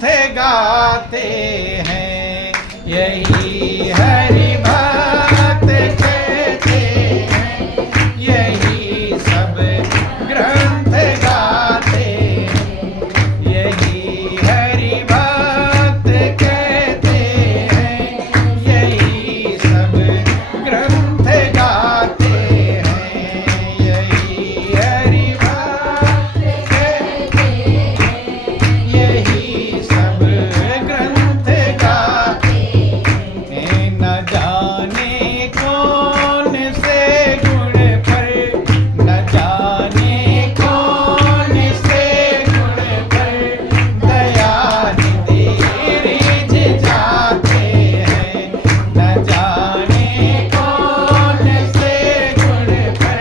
ग्रंथ गाते हैं, यही हरि भक्त कहते हैं, यही सब ग्रंथ गाते हैं, यही हरि भक्त कहते हैं, यही सब ग्रंथ गाते हैं, यही हरि भक्त कहते हैं, यही सब ग्रंथ गाते हैं। न जाने कौन से गुण पर, न जाने कौन से गुण पर दयानिधि रिझ जाते हैं, न जाने कौन से गुण पर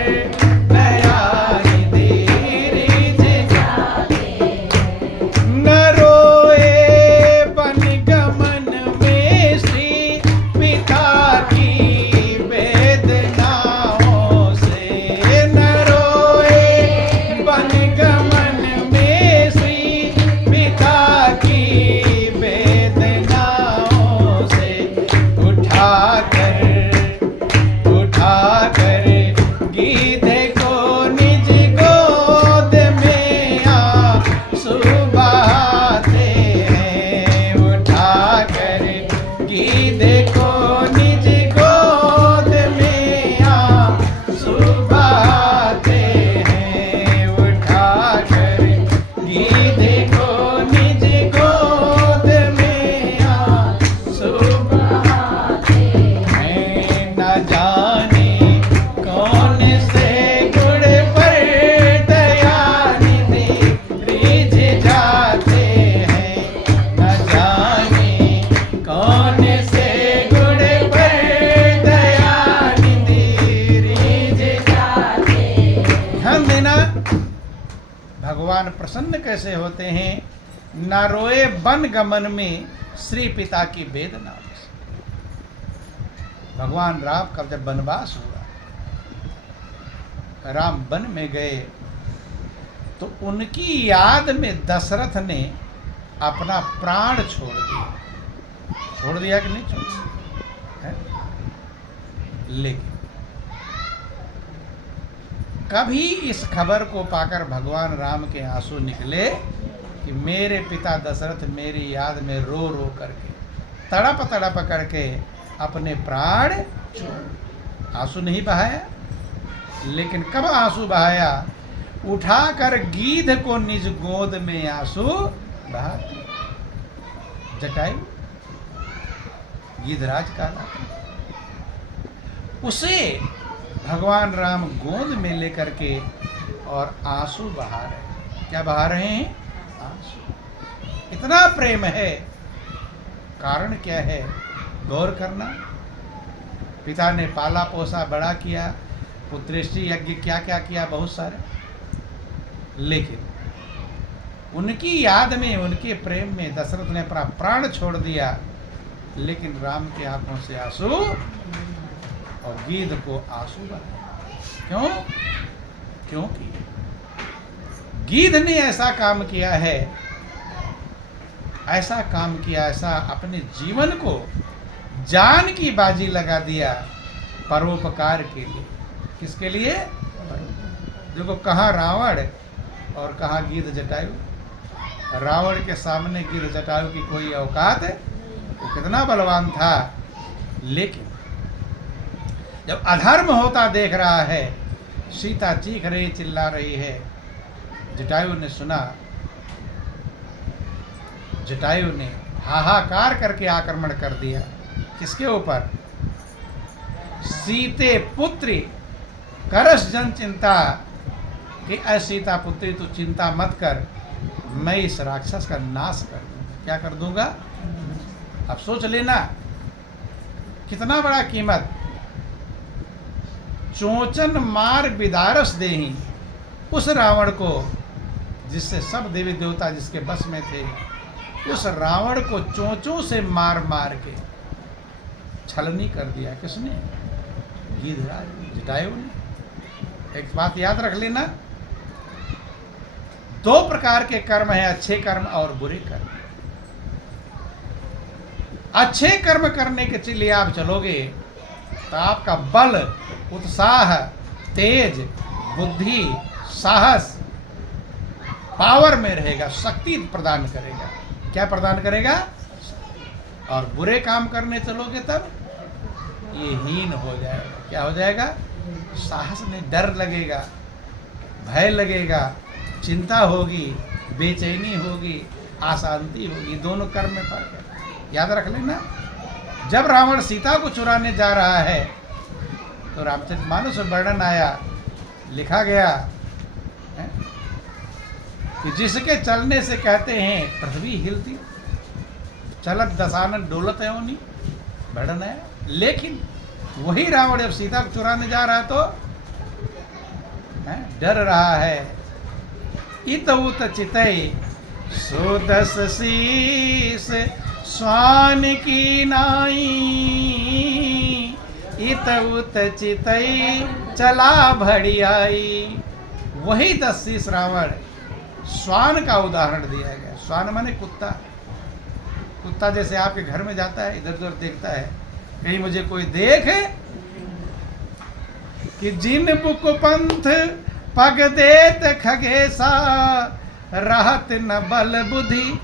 दयानिधि रिझ जाते हैं। न रोए बन गमन में श्री पिता की वेदनाओं से, न रोए बन गमन में श्री पिता की वेदनाओं से, उठाकर गीधे को निज गोद में आंसू बहाते हैं, उठाकर गीधे को निज गोद में आंसू बहाते हैं, उठाकर गीधे को निज गोद में आंसू बहाते हैं। न जाने कौन से गुण पर दयानिधि रिझ जाते हैं, न जाने कौन से गुण पर दयानिधि रिझ जाते हैं। ध्यान देना, भगवान प्रसन्न कैसे होते हैं? न रोए वन गमन में श्री पिता की वेदना से। भगवान राम का जब वनवास हुआ, राम वन में गए, तो उनकी याद में दशरथ ने अपना प्राण छोड़ दिया कि नहीं छोड़ दिया? लेकिन कभी इस खबर को पाकर भगवान राम के आंसू निकले कि मेरे पिता दशरथ मेरी याद में रो रो करके, तड़प तड़प करके अपने प्राण छोड़। आंसू नहीं बहाया, लेकिन कब आंसू बहाया? उठाकर गीध को निज गोद में आंसू बहा दिए। जटायु गीधराज कहलाता, उसे भगवान राम गोद में लेकर के और आंसू बहा रहे हैं। क्या बहा रहे हैं? आंसू। इतना प्रेम है। कारण क्या है? गौर करना। पिता ने पाला पोसा बड़ा किया, पुत्रेष्टि यज्ञ क्या क्या किया, बहुत सारे, लेकिन उनकी याद में, उनके प्रेम में दशरथ ने अपना प्राण छोड़ दिया। लेकिन राम के आंखों से आंसू और गीध को आंसू बहा। क्यों? क्योंकि गीध ने ऐसा काम किया है, ऐसा काम किया, ऐसा अपने जीवन को जान की बाजी लगा दिया परोपकार के लिए। किसके लिए? देखो, कहाँ रावण और कहाँ गीध जटायु। रावण के सामने गीध जटायु की कोई औकात है? वो कितना बलवान था, लेकिन जब अधर्म होता देख रहा है, सीता चीख रही, चिल्ला रही है, जटायु ने सुना, जटायु ने हाहाकार करके आक्रमण कर दिया। किसके ऊपर? सीते पुत्री करस जन चिंता, कि सीता पुत्री तू चिंता मत कर, मैं इस राक्षस का नाश कर दूंगा। क्या कर दूंगा? अब सोच लेना कितना बड़ा कीमत। चोचन मार बिदारस देही, उस रावण को, जिससे सब देवी देवता जिसके बस में थे, उस रावण को चोंचों से मार मार के छलनी कर दिया। किसने? गीधराज, जटायु ने। एक बात याद रख लेना, दो प्रकार के कर्म हैं, अच्छे कर्म और बुरे कर्म। अच्छे कर्म करने के लिए आप चलोगे तो आपका बल, उत्साह, तेज, बुद्धि, साहस पावर में रहेगा, शक्ति प्रदान करेगा। क्या प्रदान करेगा? और बुरे काम करने चलोगे तब ये हीन हो जाएगा। क्या हो जाएगा? साहस नहीं, डर लगेगा, भय लगेगा, चिंता होगी, बेचैनी होगी, अशांति होगी। दोनों कर्म में फर्क है, याद रख लेना। जब रावण सीता को चुराने जा रहा है तो रामचरितमानस में वर्णन आया, लिखा गया है कि जिसके चलने से कहते हैं पृथ्वी हिलती, चलत दशानन डोलत है उन्हीं, वर्णन है। लेकिन वही रावण जब सीता को चुराने जा रहा तो डर रहा है। इत उत चितई सुदस शीस स्वान की नाई, इत उत चितई चला भड़ियाई। वही 10 शीस रावण स्वान का उदाहरण दिया गया। स्वान माने कुत्ता। कुत्ता जैसे आपके घर में जाता है, इधर उधर देखता है, कहीं मुझे कोई देखे कि जिन बुक पंथ पग देत खगेसा, रहत न बल बुद्धि।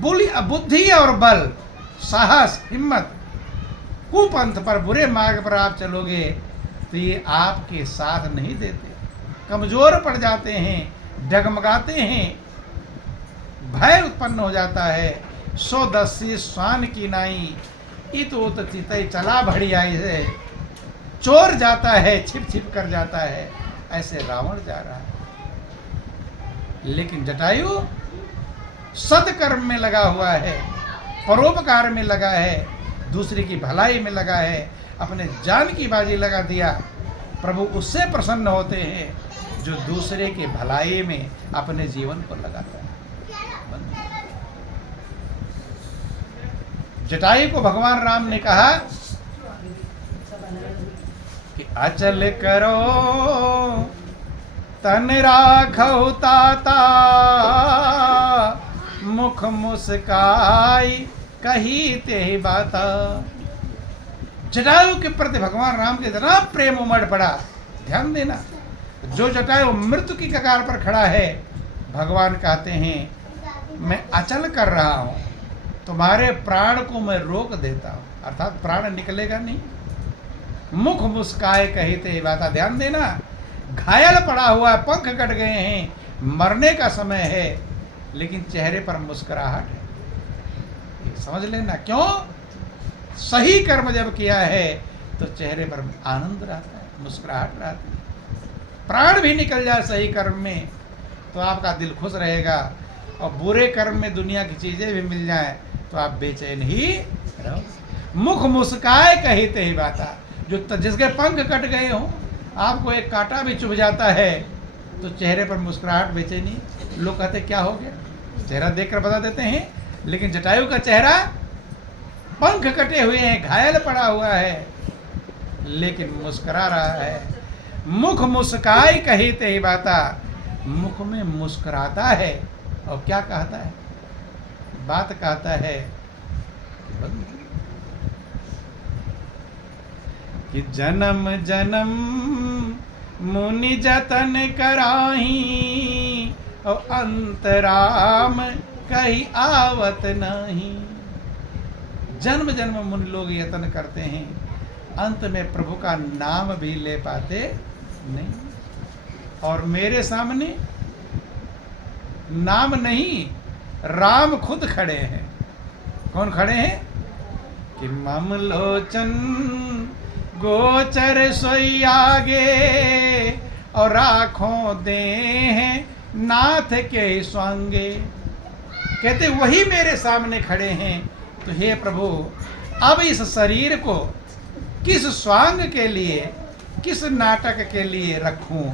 बुद्धि और बल, साहस, हिम्मत, कुपंथ पर, बुरे मार्ग पर आप चलोगे तो ये आपके साथ नहीं देते, कमजोर पड़ जाते हैं, डगमगाते हैं, भय उत्पन्न हो जाता है। 110 स्वान की नाई, इत उत चितई चला भड़ियाई से चोर जाता है, छिप छिप कर जाता है, ऐसे रावण जा रहा है। लेकिन जटायु सत्कर्म में लगा हुआ है, परोपकार में लगा है, दूसरे की भलाई में लगा है, अपने जान की बाजी लगा दिया। प्रभु उससे प्रसन्न होते हैं जो दूसरे के भलाई में अपने जीवन को लगाता है। जटायु को भगवान राम ने कहा कि अचल करो तन राखौ ताता, मुख मुस्काई कही ते बाता। जटायु के प्रति भगवान राम के इतना प्रेम उमड़ पड़ा। ध्यान देना, जो जटायु मृत्यु की कगार पर खड़ा है, भगवान कहते हैं मैं अचल कर रहा हूं, तुम्हारे प्राण को मैं रोक देता हूं, अर्थात प्राण निकलेगा नहीं। मुख मुस्काए कहते बाता। ध्यान देना, घायल पड़ा हुआ है, पंख कट गए हैं, मरने का समय है, लेकिन चेहरे पर मुस्कुराहट है। समझ लेना, क्यों? सही कर्म जब किया है तो चेहरे पर आनंद रहता है, मुस्कुराहट रहती है। प्राण भी निकल जाए सही कर्म में तो आपका दिल खुश रहेगा, और बुरे कर्म में दुनिया की चीजें भी मिल जाए तो आप बेचैन ही रहो। मुख मुस्काए कहते ही बाता। जो जिसके पंख कट गए हों, आपको एक कांटा भी चुभ जाता है तो चेहरे पर मुस्कुराहट, बेचैनी, लोग कहते क्या हो गया, चेहरा देखकर बता देते हैं। लेकिन जटायु का चेहरा, पंख कटे हुए हैं, घायल पड़ा हुआ है, लेकिन मुस्कुरा रहा है। मुख मुस्काई कहते ही बाता। मुख में मुस्कुराता है और क्या कहता है? बात कहता है कि जन्म जन्म मुनि जतन कराही, और अंतराम कहीं आवत नहीं। जन्म जन्म मुनि लोग यत्न करते हैं, अंत में प्रभु का नाम भी ले पाते नहीं। और मेरे सामने नाम नहीं, राम खुद खड़े हैं। कौन खड़े हैं? कि मम लोचन गोचर सोई आगे, और राखों दे हैं नाथ के स्वांगे। कहते वही मेरे सामने खड़े हैं। तो हे प्रभु, अब इस शरीर को किस स्वांग के लिए, किस नाटक के लिए रखूं?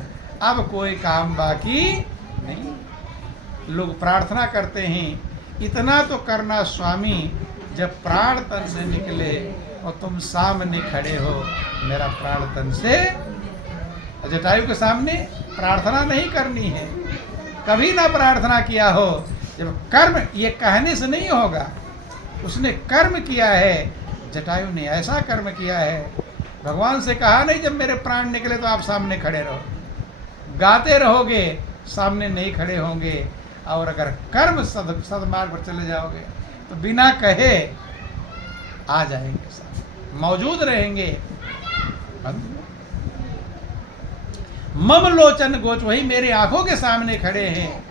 अब कोई काम बाकी नहीं। लोग प्रार्थना करते हैं, इतना तो करना स्वामी, जब प्राण तन से निकले और तुम सामने खड़े हो, मेरा प्राण तन से। जटायु के सामने प्रार्थना नहीं करनी है, कभी ना प्रार्थना किया हो। जब कर्म, ये कहने से नहीं होगा, उसने कर्म किया है। जटायु ने ऐसा कर्म किया है, भगवान से कहा नहीं जब मेरे प्राण निकले तो आप सामने खड़े रहो, गाते रहोगे सामने नहीं खड़े होंगे, और अगर कर्म सदमार्ग पर चले जाओगे तो बिना कहे आ जाएंगे, सामने मौजूद रहेंगे। मम लोचन गोच, वही मेरी आंखों के सामने खड़े हैं।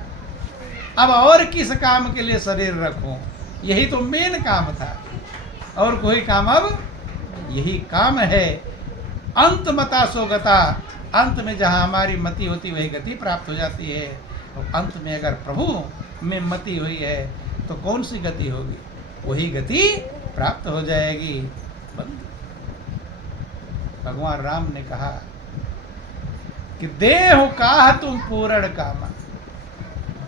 अब और किस काम के लिए शरीर रखूं, यही तो मेन काम था, और कोई काम अब यही काम है। अंत मता सो गता, अंत में जहां हमारी मति होती वही गति प्राप्त हो जाती है। और अंत में अगर प्रभु में मति हुई है तो कौन सी गति होगी, वही गति प्राप्त हो जाएगी। भगवान राम ने कहा कि देह का तुम पूर्ण कामा,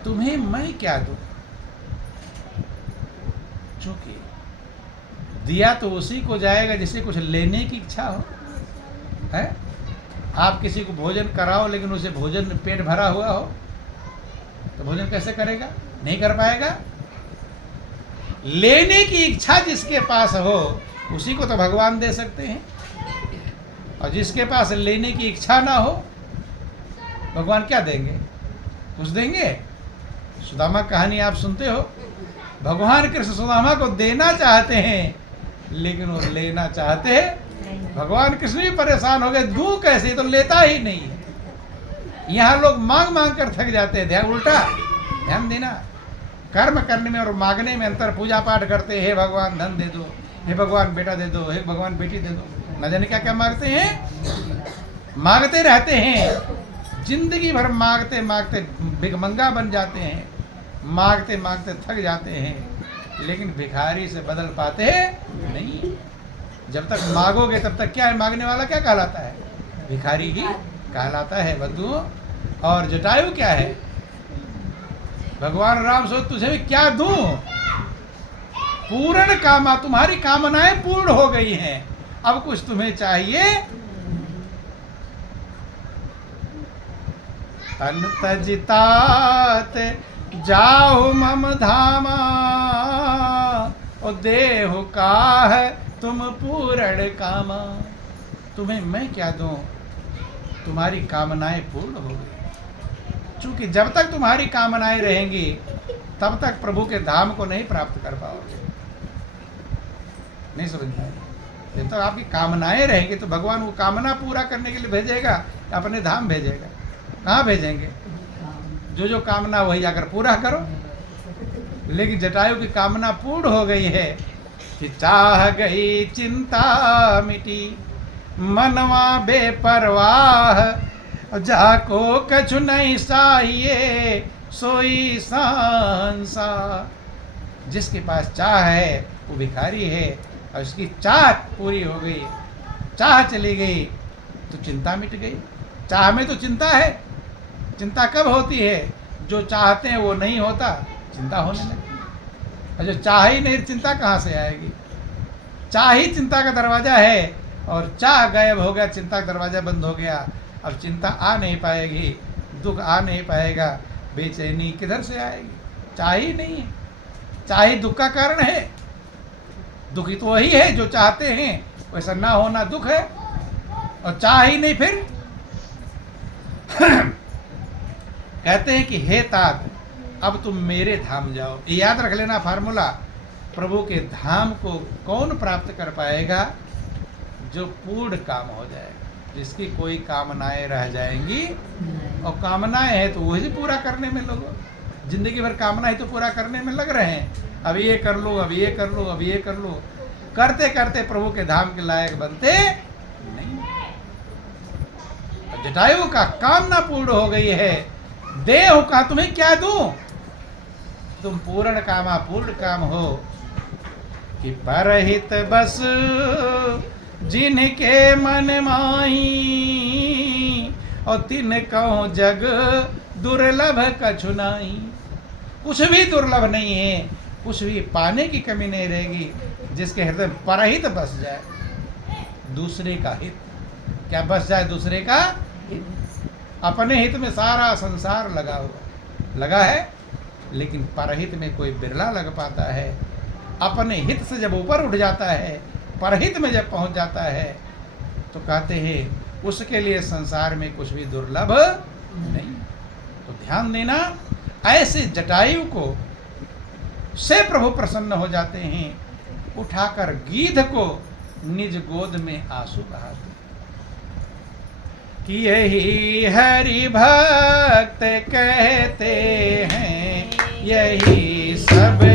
तुम्हें मैं क्या दूं। चूंकि दिया तो उसी को जाएगा जिसे कुछ लेने की इच्छा हो, है? आप किसी को भोजन कराओ लेकिन उसे भोजन पेट भरा हुआ हो तो भोजन कैसे करेगा, नहीं कर पाएगा। लेने की इच्छा जिसके पास हो उसी को तो भगवान दे सकते हैं, और जिसके पास लेने की इच्छा ना हो भगवान क्या देंगे, कुछ देंगे। सुदामा कहानी आप सुनते हो, भगवान कृष्ण सुदामा को देना चाहते हैं लेकिन वो लेना चाहते हैं। भगवान कृष्ण भी परेशान हो गए, दूं कैसे, तो लेता ही नहीं है। यहाँ लोग मांग मांग कर थक जाते हैं। ध्यान उल्टा, ध्यान देना, कर्म करने में और मांगने में अंतर। पूजा पाठ करते, हे भगवान धन दे दो, हे भगवान बेटा दे दो, हे भगवान बेटी दे दो, न जाने क्या क्या मांगते हैं, मांगते रहते हैं। जिंदगी भर मांगते मांगते भिखमंगा बन जाते हैं, मांगते मांगते थक जाते हैं, लेकिन भिखारी से बदल पाते नहीं। जब तक मांगोगे तब तक क्या है, मांगने वाला क्या कहलाता है, भिखारी ही कहलाता है बंधुओं। और जटायु क्या है, भगवान राम सोच तुझे भी क्या दूं, पूर्ण कामा, तुम्हारी कामनाएं पूर्ण हो गई हैं, अब कुछ तुम्हें चाहिए। तन तजितात जाओ मम धामा, और देहु काह तुम पूर्ण कामा। तुम्हें मैं क्या दूं, तुम्हारी कामनाएं पूर्ण हो गई। चूंकि जब तक तुम्हारी कामनाएं रहेंगी तब तक प्रभु के धाम को नहीं प्राप्त कर पाओगे। नहीं समझ पाए, जब तक आपकी कामनाएं रहेंगी तो भगवान वो कामना पूरा करने के लिए भेजेगा, अपने धाम भेजेगा। कहाँ भेजेंगे, जो जो कामना वही जाकर पूरा करो। लेकिन जटायु की कामना पूर्ण हो गई है कि चाह गई चिंता मिटी, मनवा बेपरवाह, जाको कछु नहीं चाहिए सोई सांसा। जिसके पास चाह है वो भिखारी है, और उसकी चाह पूरी हो गई, चाह चली गई तो चिंता मिट गई। चाह में तो चिंता है, चिंता कब होती है, जो चाहते हैं वो नहीं होता, चिंता होने लगती। और जो चाह ही नहीं, चिंता कहाँ से आएगी। चाह ही चिंता का दरवाजा है, और चाह गायब हो गया, चिंता का दरवाजा बंद हो गया। अब चिंता आ नहीं पाएगी, दुख आ नहीं पाएगा, बेचैनी किधर से आएगी, चाह ही नहीं है। चाह ही दुख का कारण है, दुखी तो वही है जो चाहते हैं, वैसा ना होना दुख है, और चाह ही नहीं फिर कहते हैं कि हे तात अब तुम मेरे धाम जाओ। ये याद रख लेना फार्मूला, प्रभु के धाम को कौन प्राप्त कर पाएगा, जो पूर्ण काम हो जाएगा, जिसकी कोई कामनाएं रह जाएंगी। और कामनाएं हैं तो वही पूरा करने में लोग जिंदगी भर कामना ही तो पूरा करने में लग रहे हैं। अब ये कर लो, अब ये कर लो, अब ये कर लो, करते करते प्रभु के धाम के लायक बनते नहीं। जटायु का कामना पूर्ण हो गई है, देह का तुम्हें क्या दूं, तुम पूर्ण कामा पूर्ण काम हो। कि परहित बस जिनके मन माही, और तिन कहो जग दुर्लभ कछु नाही। कुछ भी दुर्लभ नहीं है, कुछ भी पाने की कमी नहीं रहेगी, जिसके हृदय में परहित बस जाए, दूसरे का हित। क्या बस जाए, दूसरे का हित। अपने हित में सारा संसार लगा हुआ लगा है, लेकिन परहित में कोई बिरला लग पाता है। अपने हित से जब ऊपर उठ जाता है, परहित में जब पहुंच जाता है, तो कहते हैं उसके लिए संसार में कुछ भी दुर्लभ नहीं। तो ध्यान देना, ऐसे जटायु को से प्रभु प्रसन्न हो जाते हैं, उठाकर गीध को निज गोद में आंसू बहाते कि यही हरि भक्त कहते हैं, यही सब